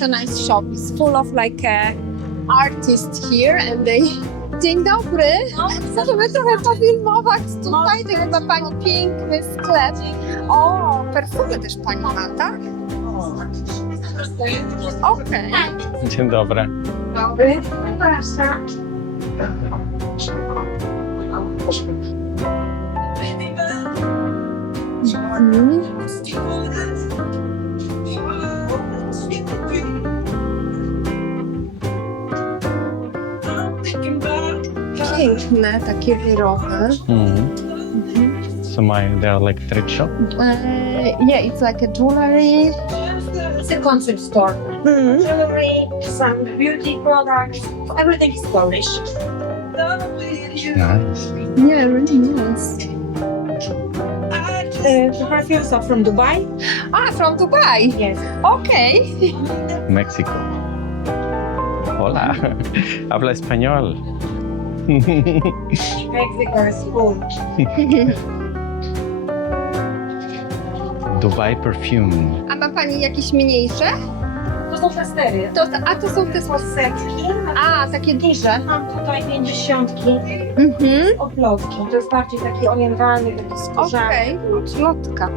such a nice shop. It's full of like artists here and they... Dzień dobry! Możemy trochę pofilmować tutaj, to chyba pani piękny sklep. O, perfumy też pani ma, tak? Okej. Dzień dobry. Dobry. Proszę. Piękne takie wyroby. So they are like thrift shop? Yeah, it's like a jewelry. It's a concept store. Jewelry, some beauty products, everything is Polish. Nice. Yeah, really nice. The perfumes are from Dubai. Ah, from Dubai? Yes. Okay. Mexico. Hola. Habla español. Mexico is cool. Dubai perfume. A ma pani jakieś mniejsze? To są testery. To są te Setki. A, takie duże. Mam tutaj 50 Mhm. oplotki. To jest bardziej taki orientalny, taki skórzany. Okej, lotka.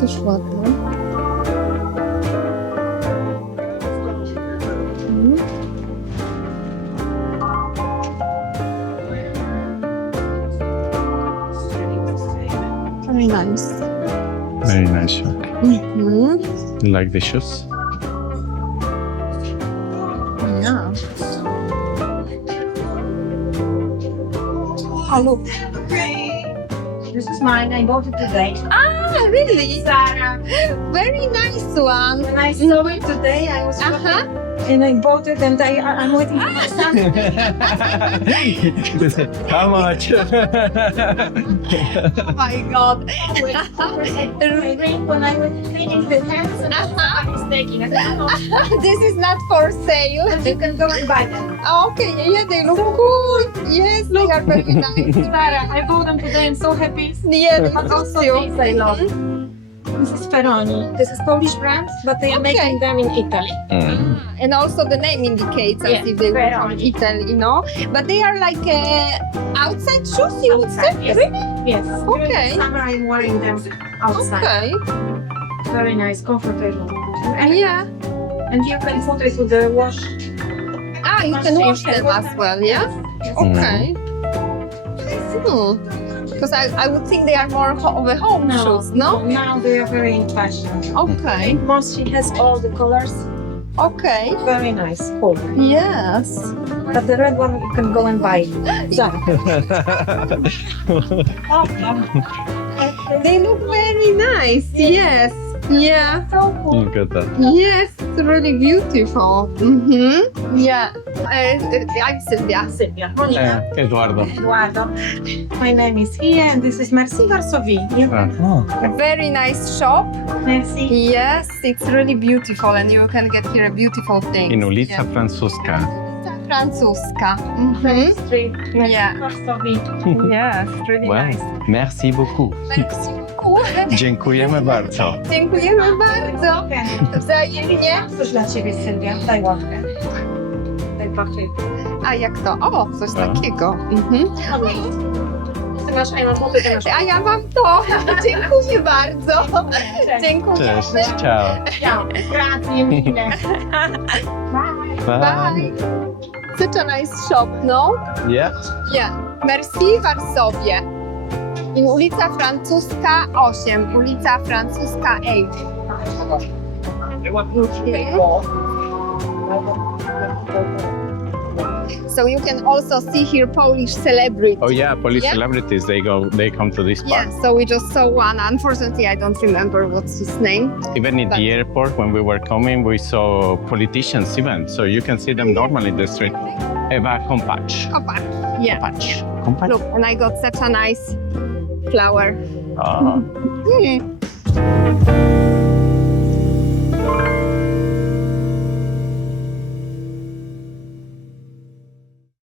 Też ładne. Very nice. Very nice shop. You like the shoes? Yeah. Oh, look. This is mine. I bought it today. Ah, really? Sarah. Very nice one. When I saw it today, I was shopping, and I bought it, and I'm waiting for my son. How much? Oh my God. When I was cleaning the hands, and I was taking it. This is not for sale. You can go and buy them. Okay, yeah, they look cool. Yes, they are very nice. Sarah, I bought them today. I'm so happy. Yeah, they But also look you. these I love. This is Ferroni. This is Polish brand, but they are making them in Italy. And also the name indicates as Yeah, if they were from very. Italy, you know. But they are like outside shoes, you would say? Yes. Really? Yes. During Okay. the summer, I'm wearing them outside. Okay. Very nice, comfortable. And, Yeah. and you can put it to the wash. Ah, you can wash them as well, yeah? Okay. Because I would think they are more of a home shoes, no? Now they are very in fashion. Okay. Mossy has all the colors. Okay. Very nice, cool. Yes. But the red one you can go and buy. Zara. They look very nice. Yes. Yeah. So cool. Look at that. Yes, it's really beautiful. Yeah. I'm Sylvia. Sylvia. Monica. Eduardo. Eduardo. My name is here and this is Merci Varsovie. A very nice shop. Merci. Yes, it's really beautiful and you can get here a beautiful thing. In ulica Francuska. Francuska. Street. Yeah. Varsovie. Yes, really Wow. nice. Merci beaucoup. Merci beaucoup. Dziękujemy bardzo. Dziękujemy bardzo. Wzajemnie. Coś dla ciebie, Sylwia. Daj łapkę. Daj pachy. A jak to? O, coś takiego. Ty masz, a ja mam buty, ty masz. A ja mam to. Dziękuję bardzo. Dziękujemy. Cześć. Ciao. Ciao. Grazie mille. Bye. Such a nice shop, no? Yeah. Yeah. Merci Varsovie. I ulica Francuska 8, ulica Francuska 8. So you can also see here Polish celebrities. Oh yeah, Polish Yeah? celebrities. They come to this park. Yeah, so we just saw one. Unfortunately, I don't remember what's his name. Even in But- the airport, when we were coming, we saw politicians even. So you can see them normally in the street. Ewa Kompacz. Kopacz. Yeah. Kompacz. Look, and I got such a nice flower. Oh. Hmm.